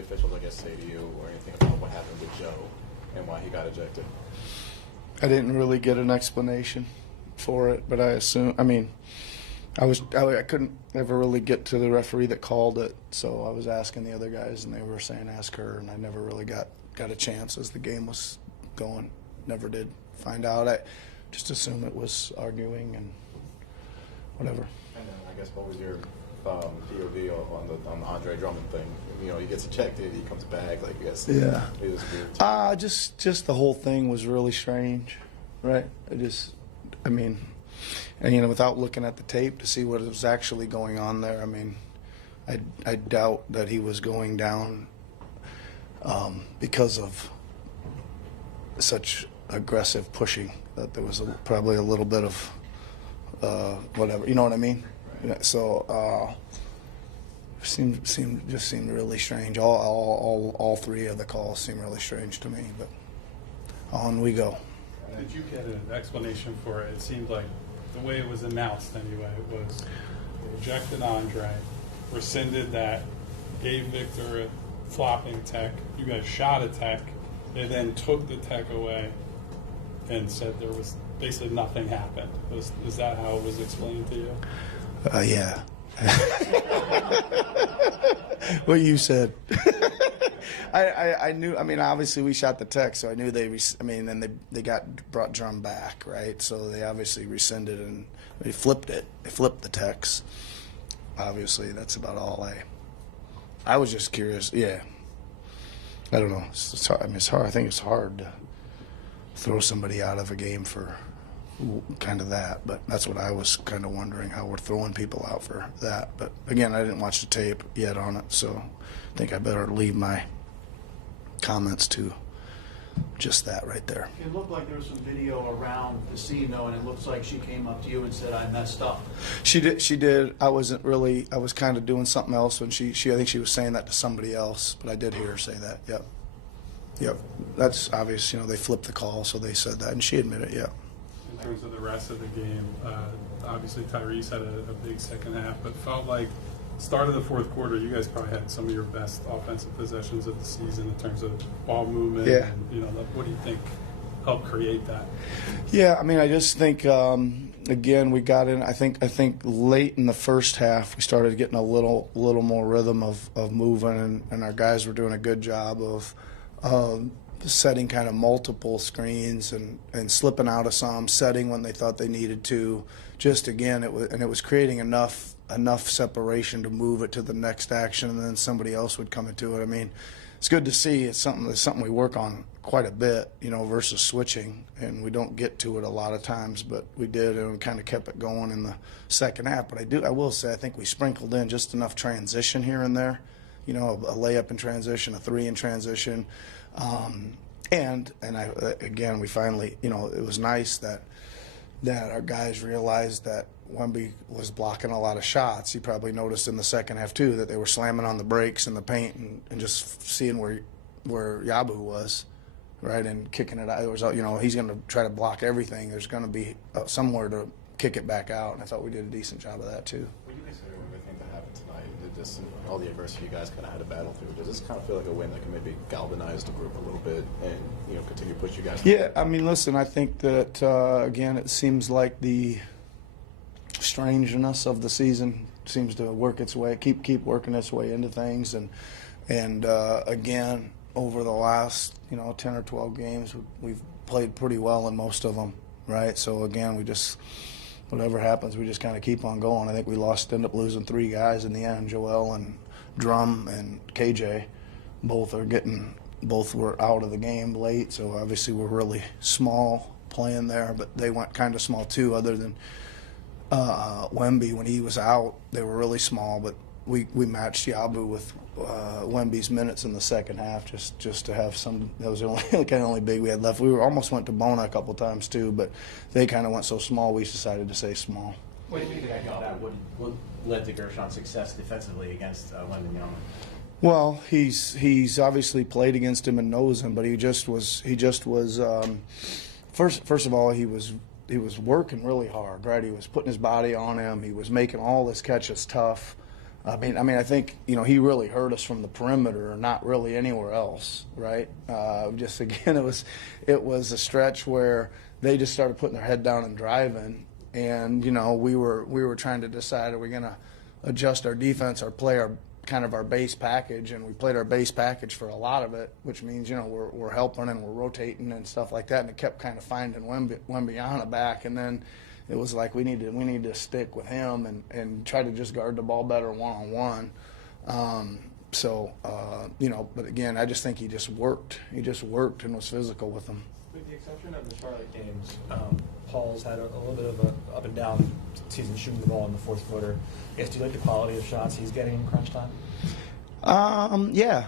the officials, I guess, say to you or anything about what happened with Joe and why he got ejected? I didn't really get an explanation for it, but I assume. I mean, I couldn't ever really get to the referee that called it, so I was asking the other guys, and they were saying ask her, and I never really got a chance as the game was going. Never did find out. I just assumed it was arguing and whatever. And then I guess what was your POV on the Andre Drummond thing? You know, he gets ejected, he comes back, like, I guess. Yeah. It was weird. Just the whole thing was really strange, right? I mean, and you know, without looking at the tape to see what was actually going on there, I mean, I doubt that he was going down because of such aggressive pushing. That there was probably a little bit of whatever, you know what I mean? Right. So seemed really strange. All three of the calls seemed really strange to me. But on we go. Did you get an explanation for it? It seemed like the way it was announced anyway, it was they ejected Andre, rescinded that, gave Victor a flopping tech, you guys shot a tech, they then took the tech away and said there was basically nothing happened. Is that how it was explained to you? Yeah. What you said. I knew. I mean, obviously we shot the tech, so I knew and they brought Drum back, right? So they obviously rescinded and they flipped it. They flipped the techs. Obviously, that's about all I was just curious. Yeah. I don't know. It's hard. I mean, it's hard. I think it's hard to throw somebody out of a game for kind of that, but that's what I was kind of wondering, how we're throwing people out for that. But again, I didn't watch the tape yet on it, so I think I better leave my comments to just that right there. It looked like there was some video around the scene, though, and it looks like she came up to you and said, "I messed up." She did. I was kind of doing something else when she I think she was saying that to somebody else, but I did hear her say that. Yep. That's obvious. You know, they flipped the call, so they said that, and she admitted, yeah. In terms of the rest of the game, obviously Tyrese had a big second half, but felt like start of the fourth quarter, you guys probably had some of your best offensive possessions of the season in terms of ball movement. Yeah. And, you know, what do you think helped create that? Yeah, I mean, I just think again we got in. I think late in the first half we started getting a little more rhythm of moving, and our guys were doing a good job of setting kind of multiple screens and slipping out of some, setting when they thought they needed to. Just again, it was creating enough separation to move it to the next action, and then somebody else would come into it. I mean, it's good to see. It's something we work on quite a bit, you know, versus switching, and we don't get to it a lot of times, but we did, and we kind of kept it going in the second half. But I will say I think we sprinkled in just enough transition here and there, you know, a layup in transition, a three in transition. We finally, you know, it was nice that our guys realized that Wemby was blocking a lot of shots. You probably noticed in the second half too that they were slamming on the brakes in the paint and just seeing where Yabu was, right, and kicking it out. It was, you know, he's going to try to block everything. There's going to be somewhere to kick it back out, and I thought we did a decent job of that too. What do you consider everything that happened tonight? Just all the adversity you guys kind of had to battle through. Does this kind of feel like a win that can maybe galvanize the group a little bit and, you know, continue to push you guys? Yeah, I mean, listen, I think that again, it seems like the strangeness of the season seems to work its way, keep working its way into things, and again, over the last 10 or 12 games, we've played pretty well in most of them, right? So again, we just. Whatever happens, we just kind of keep on going. I think we ended up losing 3 guys in the end. Joel and Drum and KJ both were out of the game late, so obviously we're really small playing there, but they went kind of small too, other than Wemby. When he was out, they were really small, but we matched Yabu with Wemby's minutes in the second half just to have some. That was the only kind of only big we had left. We almost went to Bona a couple times too, but they kind of went so small we decided to stay small. What do you think that would led to Gershon's success defensively against Wembanyama? Well, he's obviously played against him and knows him, but he just was. First of all, he was working really hard, right? He was putting his body on him. He was making all his catches tough. I mean, I think he really hurt us from the perimeter, not really anywhere else, right? Just again, it was a stretch where they just started putting their head down and driving, and we were trying to decide, are we going to adjust our defense or play our base package, and we played our base package for a lot of it, which means we're helping and we're rotating and stuff like that, and it kept kind of finding Wembanyama back, and then it was like we need to stick with him and try to just guard the ball better one-on-one. But again, I just think he just worked. He just worked and was physical with them. With the exception of the Charlotte games, Paul's had a little bit of an up and down season shooting the ball in the fourth quarter. I guess, do you like the quality of shots he's getting in crunch time? Yeah.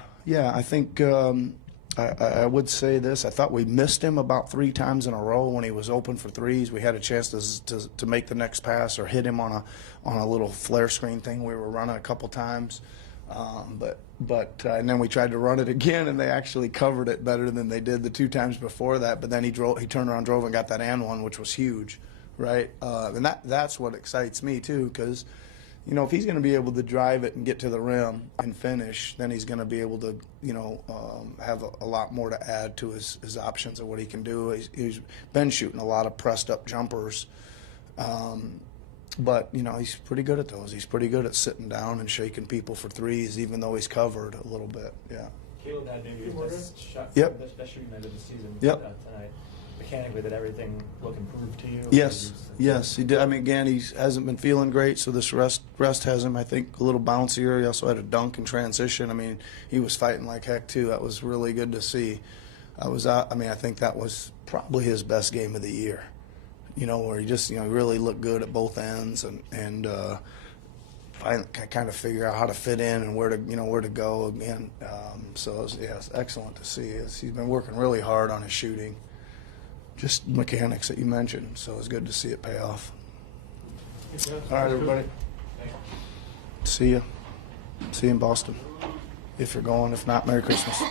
I think I would say this. I thought we missed him about 3 times in a row when he was open for threes. We had a chance to make the next pass or hit him on a little flare screen thing we were running a couple times. And then we tried to run it again, and they actually covered it better than they did the 2 times before that. But then he turned around, drove, and got that and one, which was huge, right? And that's what excites me too, because if he's going to be able to drive it and get to the rim and finish, then he's going to be able to have a lot more to add to his options of what he can do. He's been shooting a lot of pressed up jumpers. But, he's pretty good at those. He's pretty good at sitting down and shaking people for threes, even though he's covered a little bit. Yeah. Caleb had maybe his best shot, Yep. best shooting night of the season Yep. tonight. Mechanically, did everything look improved to you? Yes, he did. I mean, again, he hasn't been feeling great, so this rest has him, I think, a little bouncier. He also had a dunk in transition. I mean, he was fighting like heck, too. That was really good to see. I think that was probably his best game of the year. Where he just, really looked good at both ends and kind of figure out how to fit in and where to go again. It's excellent to see. He's been working really hard on his shooting, just mechanics that you mentioned. So it's good to see it pay off. All right, everybody. See you. See you in Boston. If you're going. If not, Merry Christmas.